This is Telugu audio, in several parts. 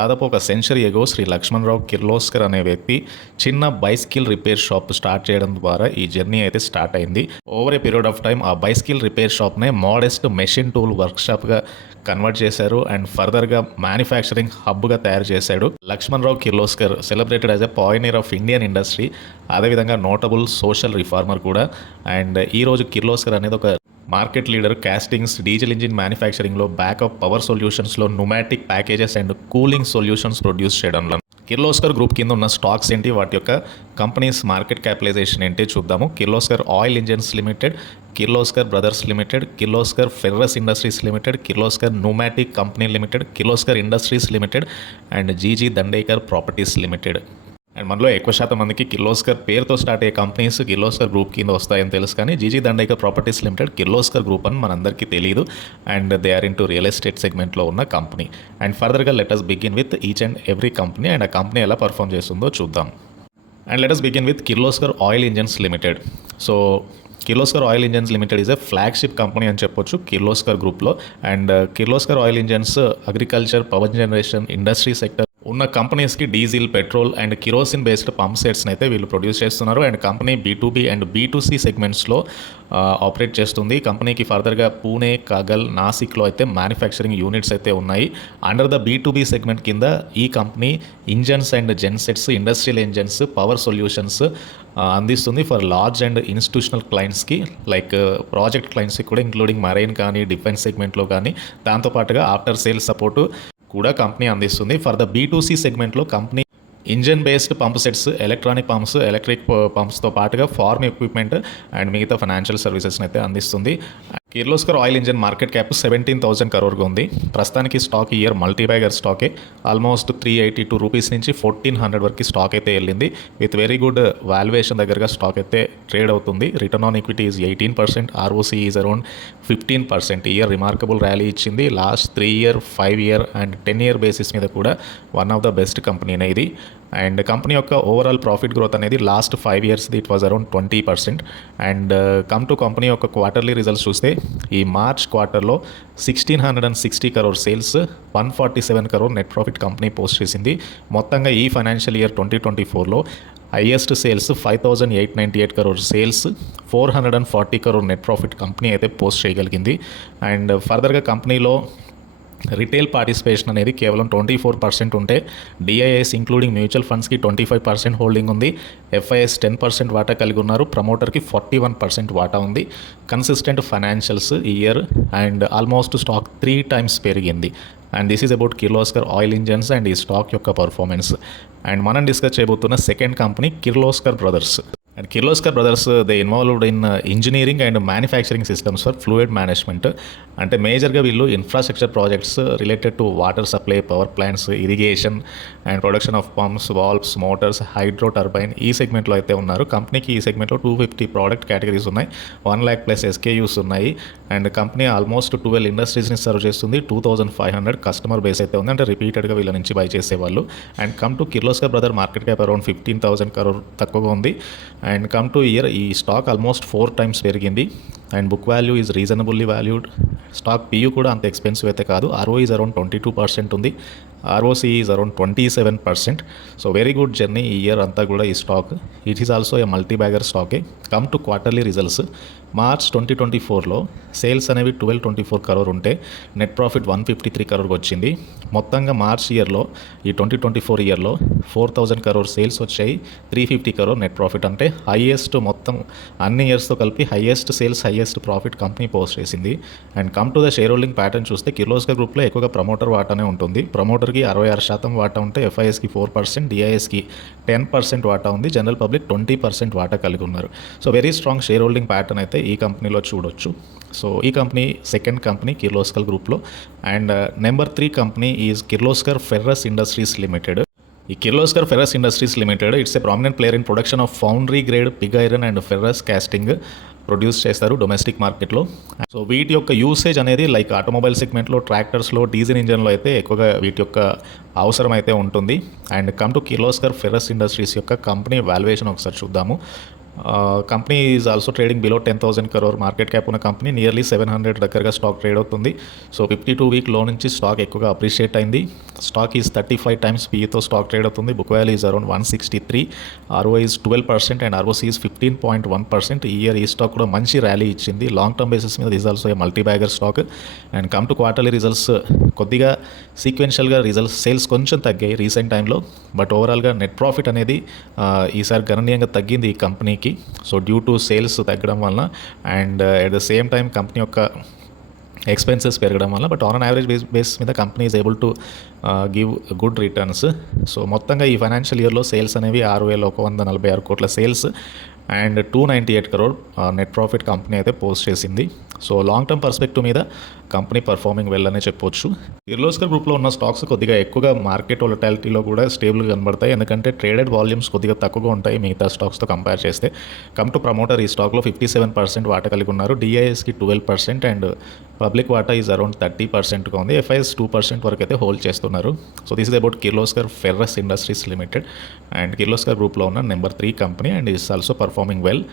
దాదాపు ఒక సెంచరీ ఎగో శ్రీ లక్ష్మణరావు కిర్లోస్కర్ అనే వ్యక్తి చిన్న బైస్కిల్ రిపేర్ షాప్ స్టార్ట్ చేయడం ద్వారా ఈ జర్నీ అయితే స్టార్ట్ అయింది. Over a period of time ఆ బైస్కిల్ రిపేర్ షాప్నే మోడెస్ట్ మెషిన్ టూల్ వర్క్షాప్గా కన్వర్ట్ చేశారు అండ్ ఫర్దర్గా మ్యానుఫ్యాక్చరింగ్ హబ్గా తయారు చేశాడు. Lakshmanrao Kirloskar celebrated as a pioneer of Indian industry, అదేవిధంగా నోటబుల్ సోషల్ రిఫార్మర్ కూడా. అండ్ ఈరోజు కిర్లోస్కర్ అనేది ఒక market leader. Castings, diesel engine మ్యానుఫ్యాక్చరింగ్లో, బ్యాకప్ పవర్ సొల్యూషన్స్లో, pneumatic packages and cooling solutions produce చేయడంలో. కిర్లోస్కర్ గ్రూప్ కింద ఉన్న స్టాక్స్ ఏంటి, వాటి యొక్క కంపెనీస్ మార్కెట్ క్యాపిటలైజేషన్ ఏంటి చూద్దాము. Kirloskar oil engines limited, Kirloskar brothers limited, Kirloskar ferrous industries limited, Kirloskar pneumatic company limited, Kirloskar industries limited and GG Dandekar properties limited. And మనలో ఎక్కువ శాతం మందికి కిర్లోస్కర్ పేరుతో స్టార్ట్ అయ్యే కంపెనీస్ కిర్లోస్కర్ గ్రూప్ కింద వస్తాయని తెలుసు, కానీ G G Dandekar properties limited Kirloskar group అని మనందరికీ తెలియదు. And they are into real estate సెగ్మెంట్లో ఉన్న కంపెనీ. అండ్ ఫర్దర్గా let us begin with each and every company and ఆ కంపెనీ ఎలా పర్ఫామ్ చేస్తుందో చూద్దాం. And let us begin with Kirloskar oil engines limited. So Kirloskar oil engines limited is a flagship company అని చెప్పొచ్చు కిర్లోస్కర్ గ్రూప్లో. And Kirloskar oil engines agriculture, power generation, industry sector ఉన్న కంపెనీస్కి diesel, petrol and kerosene based pump సెట్స్ని అయితే వీళ్ళు ప్రొడ్యూస్ చేస్తున్నారు. And company B2B and B2C సెగ్మెంట్స్లో ఆపరేట్ చేస్తుంది. కంపెనీకి ఫర్దర్గా పూణే, కాగల్, నాసిక్లో అయితే మ్యానుఫ్యాక్చరింగ్ యూనిట్స్ అయితే ఉన్నాయి. అండర్ ద B2B సెగ్మెంట్ కింద ఈ company engines and gensets, industrial engines, power solutions అందిస్తుంది ఫర్ లార్జ్ అండ్ ఇన్స్టిట్యూషనల్ క్లయింట్స్కి, లైక్ ప్రాజెక్ట్ క్లయింట్స్కి కూడా, ఇంక్లూడింగ్ మరైన్ కానీ, డిఫెన్స్ సెగ్మెంట్లో కానీ. దాంతోపాటుగా ఆఫ్టర్ సేల్స్ సపోర్టు కూడా కంపెనీ అందిస్తుంది. ఫర్ ద B2C సెగ్మెంట్లో company engine based pump sets, electronic pumps, electric పంప్స్తో పాటుగా ఫార్మ్ ఎక్విప్మెంట్ అండ్ మిగతా ఫైనాన్షియల్ సర్వీసెస్ని అయితే అందిస్తుంది. Kirloskar oil engine market cap 17,000 crore ఉంది. ప్రస్తుతానికి stock year multibagger స్టాకే. Almost 382 rupees నుంచి 1,400 వరకు స్టాక్ అయితే వెళ్ళింది. విత్ వెరీ గుడ్ వాల్యుయేషన్ దగ్గరగా స్టాక్ అయితే ట్రేడ్ అవుతుంది. Return on equity is 18%, ROC is around 15%. Year remarkable rally ఇచ్చింది. Last 3 year, 5 year and 10 year బేసిస్ మీద కూడా వన్ ఆఫ్ ద బెస్ట్ కంపెనీనే ఇది. అండ్ కంపెనీ యొక్క ఓవరాల్ ప్రాఫిట్ గ్రోత్ అనేది last 5 years it was around 20%. And come to company యొక్క క్వార్టర్లీ రిజల్ట్స్ చూస్తే ఈ మార్చ్ క్వార్టర్లో 1,660 crore sales, 147 crore net profit company post చేసింది. మొత్తంగా ఈ ఫైనాన్షియల్ ఇయర్ 2024లో highest sales 5,898 crore sales, 440 crore net profit company అయితే పోస్ట్ చేయగలిగింది. అండ్ ఫర్దర్గా కంపెనీలో రిటైల్ పార్టిసిపేషన్ అనేది కేవలం 24% ఉంటే, డిఐఎస్ ఇంక్లూడింగ్ మ్యూచువల్ ఫండ్స్కి 25% హోల్డింగ్ ఉంది, FIS 10% వాటా కలిగి ఉన్నారు, ప్రమోటర్కి 41% వాటా ఉంది. కన్సిస్టెంట్ ఫైనాన్షియల్స్ ఈ year and almost stock 3 times పెరిగింది. And this is about Kirloskar oil engines and ఈ స్టాక్ యొక్క పర్ఫార్మెన్స్. అండ్ మనం డిస్కస్ చేయబోతున్న second company Kirloskar brothers. And Kirloskar brothers they involved in engineering and manufacturing systems for fluid management. అంటే మేజర్గా వీళ్ళు infrastructure projects related to water supply, power plants, irrigation and production of pumps, valves, Motors, hydro turbine ఈ సెగ్మెంట్లో అయితే ఉన్నారు. కంపెనీకి ఈ సెగ్మెంట్లో 250 ప్రోడక్ట్ కేటగిరీస్ ఉన్నాయి, 1 lakh plus SKUs ఉన్నాయి. అండ్ కంపెనీ ఆల్మోస్ట్ 12 ఇండస్ట్రీస్ని సర్వ్ చేస్తుంది, 2,500 కస్టమర్ బేస్ అయితే ఉంది, అంటే రిపీటెడ్గా వీళ్ళ నుంచి బై చేసేవాళ్ళు. And come to Kirloskar brother market cap around 15,000 crore తక్కువగా ఉంది. అండ్ కమ్ టు ఇయర్ ఈ స్టాక్ ఆల్మోస్ట్ 4 times పెరిగింది. And book value is reasonably valued. Stock PU కూడా అంత ఎక్స్పెన్సివ్ అయితే కాదు. ROE ఈజ్ అరౌండ్ 22% ఉంది, ROC is around 27%. So very good journey ఈ ఇయర్ అంతా కూడా ఈ stock. It is also a multi bagger స్టాకే. Come to quarterly results. March 2024లో సేల్స్ అనేవి 1,224 crore ఉంటే నెట్ ప్రాఫిట్ 153 crore వచ్చింది. మొత్తంగా మార్చ్ ఇయర్లో ఈ 2024 ఇయర్లో 4,000 crore సేల్స్ వచ్చాయి, 350 crore నెట్ ప్రాఫిట్. అంటే హైయెస్ట్ మొత్తం అన్ని ఇయర్స్తో కలిపి highest sales, highest profit company post చేసింది. And come to the shareholding pattern చూస్తే కిర్లోస్కర్ గ్రూప్లో ఎక్కువగా ప్రమోటర్ వాటానే ఉంటుంది. ప్రమోటర్కి 66% వాటా ఉంటే, FISకి 4%, DISకి 10% వాటా ఉంది, జనరల్ పబ్లిక్ 20% వాటా కలిగి ఉన్నారు. So very strong share holding pattern అయితే ఈ కంపెనీలో చూడొచ్చు. సో ఈ కంపెనీ సెకండ్ కంపెనీ కిర్లోస్కర్ గ్రూప్లో. And number 3 company is Kirloskar ferrous industries limited. ఈ Kirloskar ferrous industries limited it's a prominent player in production of foundry grade pig iron and ferrous casting produce చేస్తారు డొమెస్టిక్ మార్కెట్లో. సో వీటి యొక్క యూసేజ్ అనేది లైక్ ఆటోమొబైల్ సెగ్మెంట్లో, ట్రాక్టర్స్లో, డీజిల్ ఇంజన్లో అయితే ఎక్కువగా వీటి యొక్క అవసరం అయితే ఉంటుంది. And come to Kirloskar ferrous industries యొక్క కంపెనీ వాల్యుయేషన్ ఒకసారి చూద్దాము. Company is also trading below 10,000 crore market cap ఉన్న కంపెనీ. నియర్లీ 700 దగ్గరగా స్టాక్ ట్రేడ్ అవుతుంది. సో 52 వీక్ లో నుంచి స్టాక్ ఎక్కువగా అప్రిషియేట్ అయింది. స్టాక్ ఈజ్ 35 times PEతో స్టాక్ ట్రేడ్ అవుతుంది. Book value is around 163, ROI is 12% and ROC is 15.1%. ఈ ఇయర్ ఈ స్టాక్ కూడా మంచి ర్యాలీ ఇచ్చింది. లాంగ్ టర్మ్ బేసిస్ మీద is also a multi bagger stock. And come to quarterly results, కొద్దిగా సీక్వెన్షియల్గా రిజల్ట్స్ సేల్స్ కొంచెం తగ్గాయి రీసెంట్ టైంలో, బట్ ఓవరాల్గా నెట్ ప్రాఫిట్ అనేది ఈసారి గణనీయంగా తగ్గింది ఈ కంపెనీకి. సో డ్యూ టు సేల్స్ తగ్గడం వలన and at the same time company యొక్క ఎక్స్పెన్సెస్ పెరగడం వల్ల, but on an average base మీద company is able to give good returns. So మొత్తంగా ఈ ఫైనాన్షియల్ ఇయర్లో సేల్స్ అనేవి 6,146 కోట్ల sales and 298 crore net profit company అయితే పోస్ట్ చేసింది. సో లాంగ్ టర్మ్ పర్స్పెక్టివ్ మీద కంపెనీ పర్ఫార్మింగ్ వెల్ అనే చెప్పొచ్చు. కిర్లోస్కర్ గ్రూప్లో ఉన్న స్టాక్స్ కొద్దిగా ఎక్కువగా మార్కెట్ వొలటాలిటీలో కూడా స్టేబుల్గా కనబడతాయి, ఎందుకంటే ట్రేడెడ్ వాల్యూమ్స్ కొద్దిగా తక్కువగా ఉంటాయి మిగతా స్టాక్స్తో కంపేర్ చేస్తే. కమ్ టు ప్రమోటర్, ఈ స్టాక్లో 57% వాటా కలిగి ఉన్నారు. డిఐఎస్కి 12% అండ్ పబ్లిక్ వాటా ఈజ్ అరౌండ్ 30%గా ఉంది. ఎఫ్ఐఎస్ 2% వరకు అయితే హోల్డ్ చేస్తున్నారు. So this is about Kirloskar ferrous industries limited and Kirloskar గ్రూప్లో ఉన్న number 3 company and is also performing well.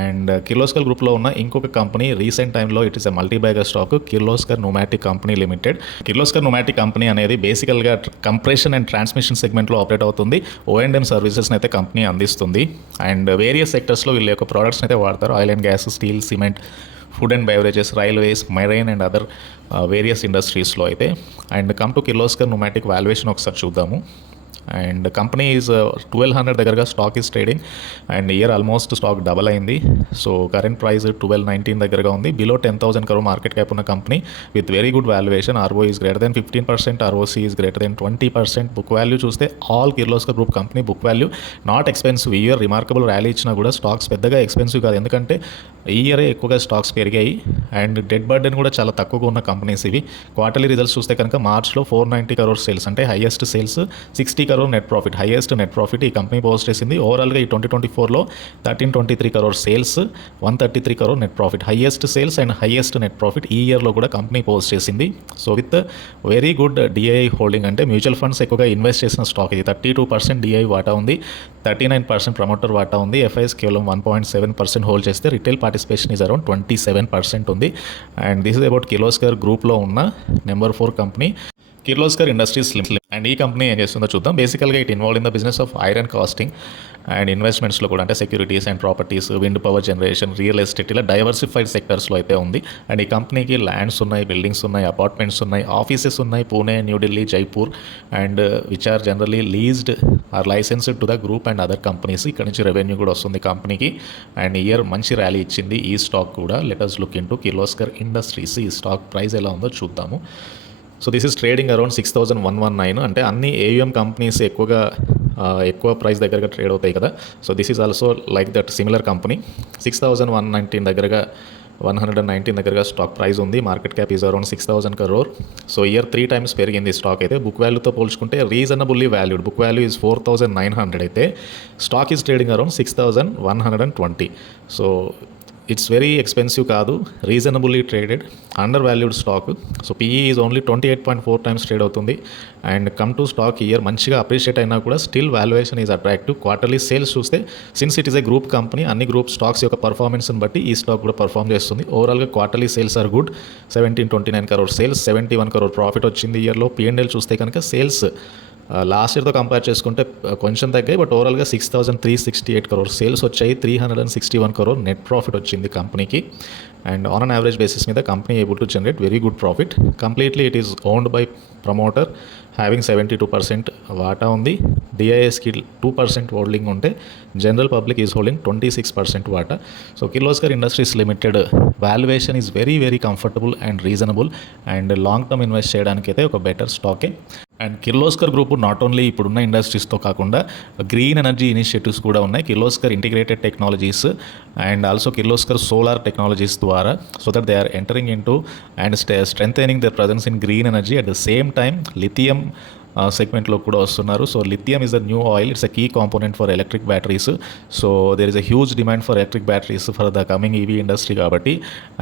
And Kirloskar గ్రూప్లో ఉన్న ఇంకొక కంపెనీ రీసెంట్ టైంలో it is a multi bagger stock, Kirloskar pneumatic company limited. Kirloskar pneumatic company అనేది బేసికల్గా కంప్రెషన్ అండ్ ట్రాన్స్మిషన్ సెగ్మెంట్లో ఆపరేట్ అవుతుంది. O&M సర్వీసెస్ని అయితే కంపెనీ అందిస్తుంది అండ్ వేరియస్ సెక్టర్స్లో వీళ్ళ యొక్క ప్రోడక్ట్స్ని అయితే వాడతారు. Oil and gas, steel, cement, food and beverages, railways, marine and other various ఇండస్ట్రీస్లో అయితే. And come to Kirloskar pneumatic valuation ఒకసారి చూద్దాము. అండ్ కంపెనీ ఈజ్ 1,200 దగ్గరగా stock is trading and year almost stock double అయింది. సో కరెంట్ ప్రైస్ 1,219 దగ్గరగా ఉంది. బిలో 10,000 crore మార్కెట్ క్యాప్ ఉన్న company with very good valuation. ROI is greater than 15%, ROC is greater than 20%. Book value చూస్తే all Kirloskar group company book value not expensive. ఈ ఇయర్ రిమార్కబుల్ ర్యాలీ ఇచ్చినా కూడా స్టాక్స్ పెద్దగా ఎక్స్పెన్సివ్ కాదు, ఎందుకంటే ఈ ఇయరే ఎక్కువగా స్టాక్స్ పెరిగాయి అండ్ డెట్ బర్డెన్ కూడా చాలా తక్కువగా ఉన్న కంపెనీస్ ఇవి. క్వార్టర్లీ రిజల్ట్స్ చూస్తే కనుక మార్చ్లో 490 crore సేల్స్, అంటే highest sales, 60 crore net profit, highest net profit ఈ కంపెనీ పోస్ట్ చేసింది. ఓవరాల్గా ఈ 2024లో 1,323 crore sales, 133 crore net profit, highest sales and highest net profit ఈ ఇయర్లో కూడా కంపెనీ పోస్ట్ చేసింది. So with very good DI holding, అంటే మ్యూచువల్ ఫండ్స్ ఎక్కువగా ఇన్వెస్ట్ చేసిన స్టాక్ ఇది. 32% డిఐ వాటా ఉంది, 39% ప్రమోటర్ వాటా ఉంది. ఎఫ్ఐఎస్ కేవలం 1.7% హోల్డ్ చేస్తే రిటైల్ పార్టిసిపేషన్ ఈజ్ అరౌండ్ 27% ఉంది. And this is about Kirloskar గ్రూప్లో ఉన్న number 4 company Kirloskar industries limited. And ఈ కంపెనీ ఏం చేస్తుందో చూద్దాం. బేసికల్గా it involve in the business of iron casting and ఇన్వెస్ట్మెంట్స్లో కూడా, అంటే securities and properties, wind power generation, real estate, ఇలా డైవర్సిఫైడ్ సెక్టర్స్లో అయితే ఉంది. అండ్ ఈ కంపెనీకి ల్యాండ్స్ ఉన్నాయి, బిల్డింగ్స్ ఉన్నాయి, అపార్ట్మెంట్స్ ఉన్నాయి, ఆఫీసెస్ ఉన్నాయి, Pune, New Delhi, Jaipur and which are generally leased or licensed to the group and other companies. ఇక్కడ నుంచి రెవెన్యూ కూడా వస్తుంది కంపెనీకి అండ్ ఇయర్ మంచి ర్యాలీ ఇచ్చింది ఈ స్టాక్ కూడా. Let us look into Kirloskar industries. ఈ స్టాక్ ప్రైస్ ఎలా ఉందో చూద్దాము. So this is trading around 6,119, అంటే అన్ని AUM కంపెనీస్ ఎక్కువ ప్రైస్ దగ్గరగా ట్రేడ్ అవుతాయి కదా. So this is also like that similar company. 6,119 దగ్గరగా 119 దగ్గరగా స్టాక్ ప్రైస్ ఉంది. Market cap is around 6,000 crore. So year 3 times పెరిగింది స్టాక్ అయితే. బుక్ వాల్యూతో పోల్చుకుంటే reasonably valued. Book value is 4,900 అయితే stock is trading around 6,120. So it's very expensive కాదు, reasonably traded, under valued stock. So PE is only 28.4 times trade అవుతుంది. And come to stock year మంచిగా అప్రిషియేట్ అయినా కూడా still valuation is attractive. Quarterly sales చూస్తే since it is a group company, అన్ని గ్రూప్ స్టాక్స్ యొక్క పర్ఫార్మెన్స్ని బట్టి ఈ స్టాక్ కూడా పర్ఫామ్ చేస్తుంది. ఓవరాల్గా quarterly sales are good. 1,729 crore sales, 71 crore profit వచ్చింది ఇయర్లో. P&L చూస్తే కనుక సేల్స్ లాస్ట్ ఇయర్తో కంపేర్ చేసుకుంటే కొంచెం తగ్గాయి, బట్ ఓవరాల్గా 6,368 crore సేల్స్ వచ్చాయి, 361 crore నెట్ ప్రాఫిట్ వచ్చింది కంపెనీకి. And on an average basis మీద company able to generate very good profit. Completely it is owned by promoter having 72% వాటా ఉంది. డిఐఎస్కి 2% హోల్డింగ్ ఉంటే జనరల్ పబ్లిక్ ఈజ్ హోల్డింగ్ 26% వాటా. So Kirloskar industries limited valuation is very very comfortable and reasonable and long term invest చేయడానికి అయితే ఒక బెటర్ స్టాకే. And Kirloskar group not only ఇప్పుడున్న ఇండస్ట్రీస్తో కాకుండా గ్రీన్ ఎనర్జీ ఇనిషియేటివ్స్ కూడా ఉన్నాయి. Kirloskar integrated technologies and also Kirloskar solar technologies ద్వారా, so that they are entering into and strengthening their presence in green energy. At the same time lithium సెగ్మెంట్లో కూడా వస్తున్నారు. So lithium is the new oil, it's a key component for electric batteries. So there is a huge demand for electric batteries for the coming EV industry కాబట్టి.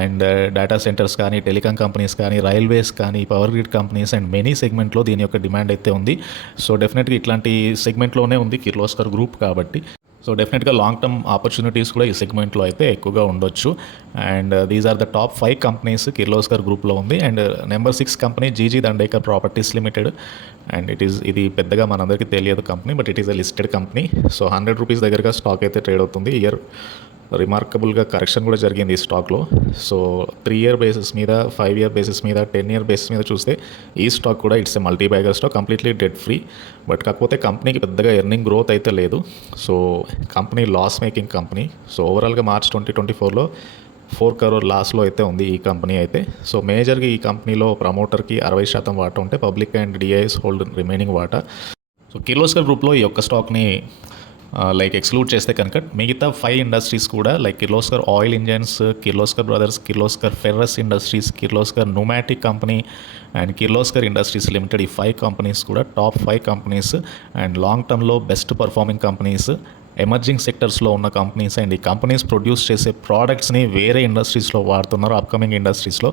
అండ్ డేటా సెంటర్స్ కానీ, టెలికాం కంపెనీస్ కానీ, రైల్వేస్ కానీ, power grid companies and many సెగ్మెంట్లో దీని యొక్క డిమాండ్ అయితే ఉంది. సో డెఫినెట్గా ఇట్లాంటి సెగ్మెంట్లోనే ఉంది కిర్లోస్కర్ గ్రూప్ కాబట్టి. సో డెఫినెట్గా లాంగ్ టర్మ్ ఆపర్చునిటీస్ కూడా ఈ సెగ్మెంట్లో అయితే ఎక్కువగా ఉండొచ్చు. And these are the top 5 companies Kirloskar గ్రూప్లో ఉంది. And number 6 company G G Dandekar properties limited. And ఇది పెద్దగా మనందరికీ తెలియదు company, but it is a listed company. So 100 rupees దగ్గరగా స్టాక్ అయితే ట్రేడ్ అవుతుంది. ఇయర్ రిమార్కబుల్గా కరెక్షన్ కూడా జరిగింది ఈ స్టాక్లో. సో 3 ఇయర్ బేసిస్ మీద, 5 ఇయర్ బేసిస్ మీద, 10 ఇయర్ బేసిస్ మీద చూస్తే ఈ స్టాక్ కూడా it's a multi bagger stock, completely debt free. But కాకపోతే కంపెనీకి పెద్దగా ఎర్నింగ్ గ్రోత్ అయితే లేదు. So company loss making company. So ఓవరాల్గా మార్చ్ 2024లో 4 crore లాస్లో అయితే ఉంది ఈ కంపెనీ అయితే. సో మేజర్గా ఈ కంపెనీలో ప్రమోటర్కి 60% వాటా ఉంటే public and DIIs hold remaining వాటా. సో కిర్లోస్కర్ గ్రూప్లో ఈ యొక్క స్టాక్ని లైక్ ఎక్స్క్లూడ్ చేస్తే కనుక మిగతా 5 ఇండస్ట్రీస్ కూడా like Kirloskar oil engines, Kirloskar brothers, Kirloskar ferrous industries, Kirloskar pneumatic company and Kirloskar industries limited, ఈ 5 కంపెనీస్ కూడా టాప్ 5 కంపెనీస్ అండ్ లాంగ్ టర్మ్లో బెస్ట్ పర్ఫార్మింగ్ కంపెనీస్, ఎమర్జింగ్ సెక్టర్స్లో ఉన్న కంపెనీస్. అండ్ ఈ కంపెనీస్ ప్రొడ్యూస్ చేసే ప్రోడక్ట్స్ని వేరే ఇండస్ట్రీస్లో వాడుతున్నారు, అప్కమింగ్ ఇండస్ట్రీస్లో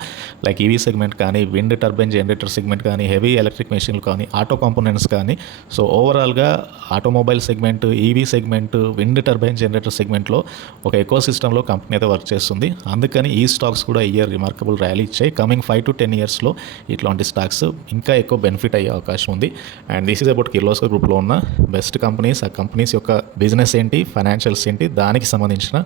లైక్ ఈవీ సెగ్మెంట్ కానీ, విండ్ టర్బైన్ జనరేటర్ సెగ్మెంట్ కానీ, హెవీ ఎలక్ట్రిక్ మెషిన్లు కానీ, ఆటో కాంపోనెంట్స్ కానీ. సో ఓవరాల్గా automobile segment, EV segment, wind turbine generator సెగ్మెంట్లో ఒక ఎకో సిస్టంలో కంపెనీ అయితే వర్క్ చేస్తుంది. అందుకని ఈ స్టాక్స్ కూడా ఇయర్ రిమార్కబుల్ ర్యాలీ ఇచ్చాయి. కమింగ్ 5 to 10 ఇయర్స్లో ఇట్లాంటి స్టాక్స్ ఇంకా ఎక్కువ బెనిఫిట్ అయ్యే అవకాశం ఉంది. And this is about Kirloskar గ్రూప్లో ఉన్న బెస్ట్ కంపెనీస్, ఆ కంపెనీస్ యొక్క బిజినెస్ ఏంటి, ఫైనాన్షియల్స్ ఏంటి, దానికి సంబంధించిన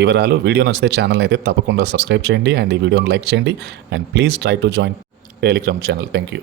వివరాలు. వీడియో నచ్చితే ఛానల్ అయితే తప్పకుండా సబ్స్క్రైబ్ చేయండి అండ్ ఈ వీడియోని లైక్ చేయండి. And please try to join Telegram channel. Thank you.